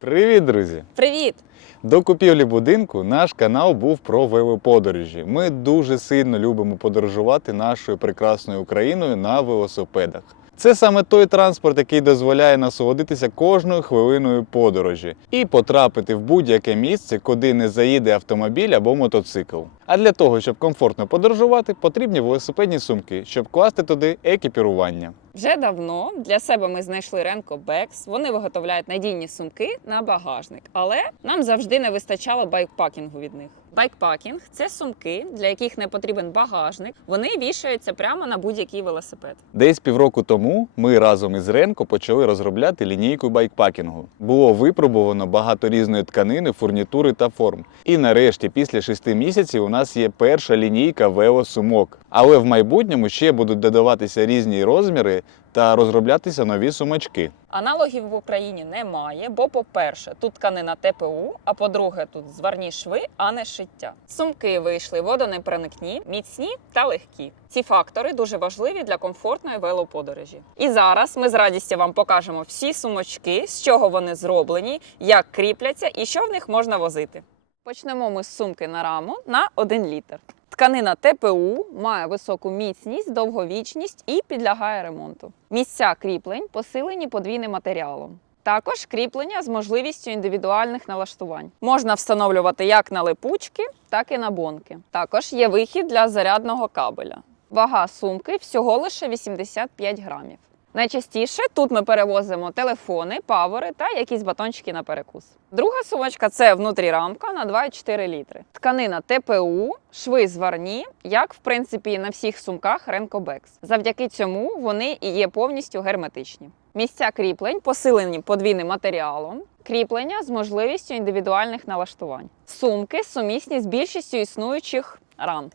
Привіт, друзі! Привіт! До купівлі будинку наш канал був про велоподорожі. Ми дуже сильно любимо подорожувати нашою прекрасною Україною на велосипедах. Це саме той транспорт, який дозволяє насолодитися кожною хвилиною подорожі і потрапити в будь-яке місце, куди не заїде автомобіль або мотоцикл. А для того, щоб комфортно подорожувати, потрібні велосипедні сумки, щоб класти туди екіпірування. Вже давно для себе ми знайшли Ренко Бекс. Вони виготовляють надійні сумки на багажник, але нам завжди не вистачало байкпакінгу від них. Байкпакінг це сумки, для яких не потрібен багажник. Вони вішаються прямо на будь-який велосипед. Десь півроку тому ми разом із Ренко почали розробляти лінійку байкпакінгу. Було випробувано багато різної тканини, фурнітури та форм. І нарешті, після шести місяців, у нас є перша лінійка велосумок. Але в майбутньому ще будуть додаватися різні розміри та розроблятися нові сумочки. Аналогів в Україні немає, бо, по-перше, тут тканина ТПУ, а по-друге, тут зварні шви, а не шиття. Сумки вийшли водонепроникні, міцні та легкі. Ці фактори дуже важливі для комфортної велоподорожі. І зараз ми з радістю вам покажемо всі сумочки, з чого вони зроблені, як кріпляться і що в них можна возити. Почнемо ми з сумки на раму на 1 літр. Тканина ТПУ має високу міцність, довговічність і підлягає ремонту. Місця кріплень посилені подвійним матеріалом. Також кріплення з можливістю індивідуальних налаштувань. Можна встановлювати як на липучки, так і на бонки. Також є вихід для зарядного кабеля. Вага сумки всього лише 85 грамів. Найчастіше тут ми перевозимо телефони, павери та якісь батончики на перекус. Друга сумочка це внутрірамка на 2,4 літри. Тканина ТПУ, шви зварні, як в принципі на всіх сумках Ренкобекс. Завдяки цьому вони і є повністю герметичні. Місця кріплень посилені подвійним матеріалом. Кріплення з можливістю індивідуальних налаштувань. Сумки сумісні з більшістю існуючих ран.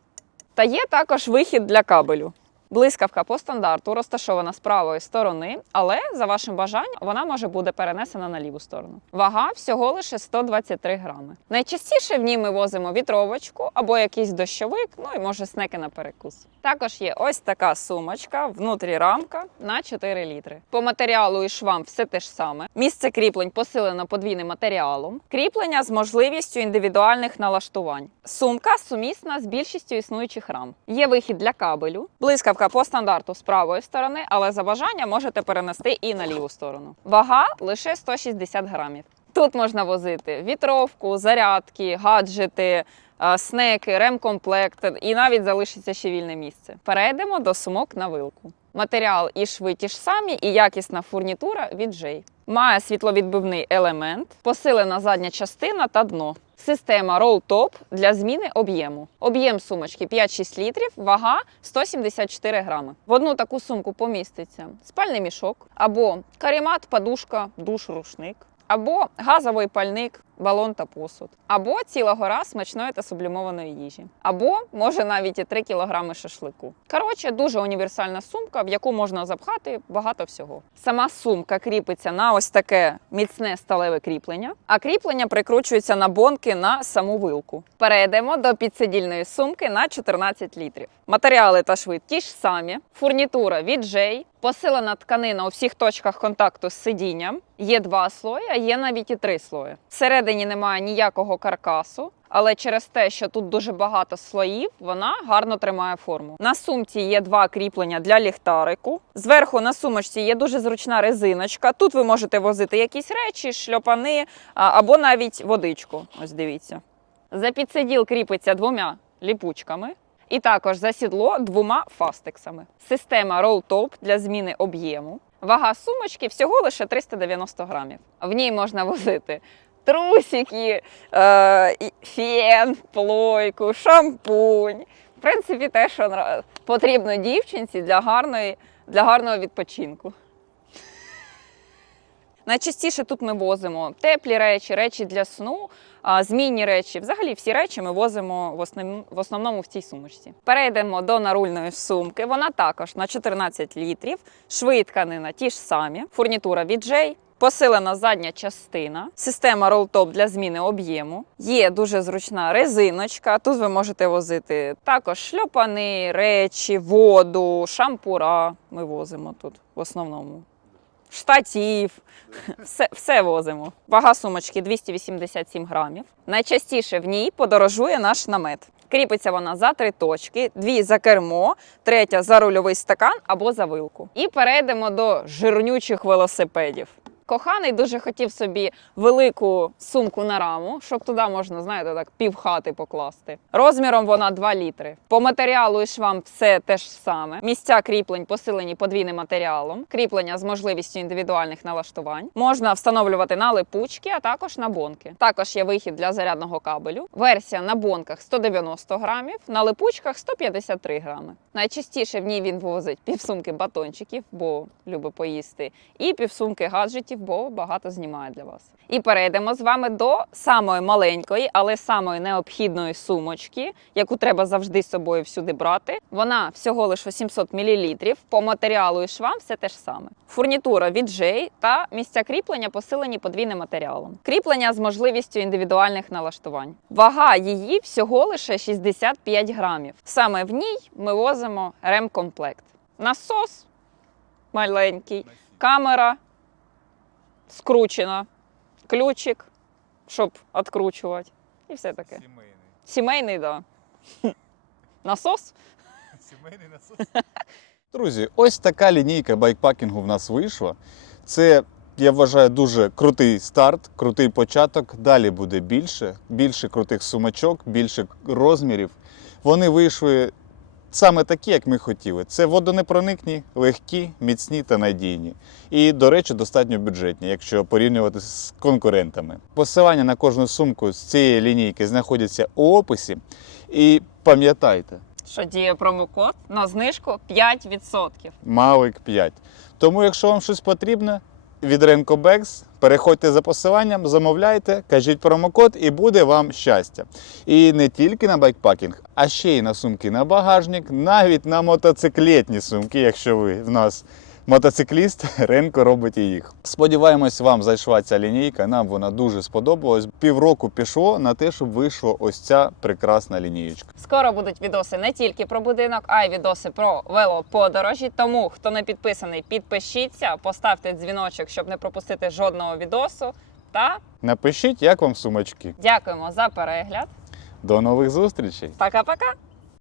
Та є також вихід для кабелю. Блискавка по стандарту розташована з правої сторони, але за вашим бажанням вона може бути перенесена на ліву сторону. Вага всього лише 123 грами. Найчастіше в ній ми возимо вітровочку або якийсь дощовик, ну і може снеки на перекус. Також є ось така сумочка, внутрі рамка на 4 літри. По матеріалу і швам все те ж саме. Місце кріплень посилено подвійним матеріалом. Кріплення з можливістю індивідуальних налаштувань. Сумка сумісна з більшістю існуючих рам. Є вихід для кабелю. Блискавка по стандарту з правої сторони, але за бажання можете перенести і на ліву сторону. Вага лише 160 грамів. Тут можна возити вітровку, зарядки, гаджети, снеки, ремкомплект і навіть залишиться ще вільне місце. Перейдемо до сумок на вилку. Матеріал і шви ті ж самі, і якісна фурнітура від Джей. Має світловідбивний елемент, посилена задня частина та дно. Система Roll Top для зміни об'єму. Об'єм сумочки 5-6 літрів, вага 174 грами. В одну таку сумку поміститься спальний мішок, або карімат, подушка, душ, рушник, або газовий пальник, балон та посуд, або ціла гора смачної та сублімованої їжі, або може навіть і 3 кілограми шашлику. Коротше, дуже універсальна сумка, в яку можна запхати багато всього. Сама сумка кріпиться на ось таке міцне сталеве кріплення, а кріплення прикручується на бонки на саму вилку. Перейдемо до підсидільної сумки на 14 літрів. Матеріали та шви ті ж самі, фурнітура від Джей, посилена тканина у всіх точках контакту з сидінням. Є два слої, а є навіть і три слої. Всередині немає ніякого каркасу, але через те, що тут дуже багато слоїв, вона гарно тримає форму. На сумці є два кріплення для ліхтарику. Зверху на сумочці є дуже зручна резиночка. Тут ви можете возити якісь речі, шльопани або навіть водичку. Ось дивіться. За підсиділ кріпиться двома ліпучками. І також за сідло двома фастексами. Система Roll Top для зміни об'єму. Вага сумочки всього лише 390 грамів. В ній можна возити трусики, е, фен, плойку, шампунь. В принципі, те, що потрібно дівчинці для, гарної, для гарного відпочинку. Найчастіше тут ми возимо теплі речі, речі для сну, змінні речі. Взагалі всі речі ми возимо в основному, в цій сумочці. Перейдемо до нарульної сумки. Вона також на 14 літрів. Шви і тканина ті ж самі. Фурнітура Джей. Посилена задня частина, система ролтоп для зміни об'єму. Є дуже зручна резиночка. Тут ви можете возити також шльопани, речі, воду, шампура. Ми возимо тут в основному. штатів. Все, все возимо. Вага сумочки 287 грамів. Найчастіше в ній подорожує наш намет. Кріпиться вона за три точки, дві за кермо, третя за рульовий стакан або за вилку. І перейдемо до жирнючих велосипедів. Коханий дуже хотів собі велику сумку на раму, щоб туди можна, знаєте, так пів хати покласти. Розміром вона 2 літри. По матеріалу і швам все те ж саме. Місця кріплень посилені подвійним матеріалом, кріплення з можливістю індивідуальних налаштувань. Можна встановлювати на липучки, а також на бонки. Також є вихід для зарядного кабелю. Версія на бонках 190 грамів, на липучках 153 грами. Найчастіше в ній він возить півсумки батончиків, бо любить поїсти, і півсумки гаджетів, бо багато знімає для вас. І перейдемо з вами до самої маленької, але самої необхідної сумочки, яку треба завжди з собою всюди брати. Вона всього лише 700 мл. По матеріалу і швам все те ж саме. Фурнітура від J та місця кріплення посилені подвійним матеріалом. Кріплення з можливістю індивідуальних налаштувань. Вага її всього лише 65 грамів. Саме в ній ми возимо ремкомплект. Насос маленький, камера скручена, ключик, щоб відкручувати. І все таке. Сімейний. Сімейний, да. Насос. Сімейний насос. Друзі, ось така лінійка байкпакінгу в нас вийшла. Це, я вважаю, дуже крутий старт, крутий початок. Далі буде більше, більше крутих сумочок, більше розмірів. Вони вийшли саме такі, як ми хотіли. Це водонепроникні, легкі, міцні та надійні. І, до речі, достатньо бюджетні, якщо порівнювати з конкурентами. Посилання на кожну сумку з цієї лінійки знаходяться у описі. І пам'ятайте, Що діє промокод на знижку 5%. Mavic 5. Тому, якщо вам щось потрібно від Renko переходьте за посиланням, замовляйте, кажіть промокод і буде вам щастя. І не тільки на байкпакінг, а ще й на сумки на багажник, навіть на мотоциклетні сумки, якщо ви в нас мотоцикліст, Ренко робить і їх. Сподіваємось, вам зайшла ця лінійка. Нам вона дуже сподобалась. Півроку пішло на те, щоб вийшла ось ця прекрасна лінієчка. Скоро будуть відоси не тільки про будинок, а й відоси про велоподорожі. Тому хто не підписаний, підпишіться, поставте дзвіночок, щоб не пропустити жодного відосу. Та Напишіть, як вам сумочки. дякуємо за перегляд. До нових зустрічей! Пока-пока!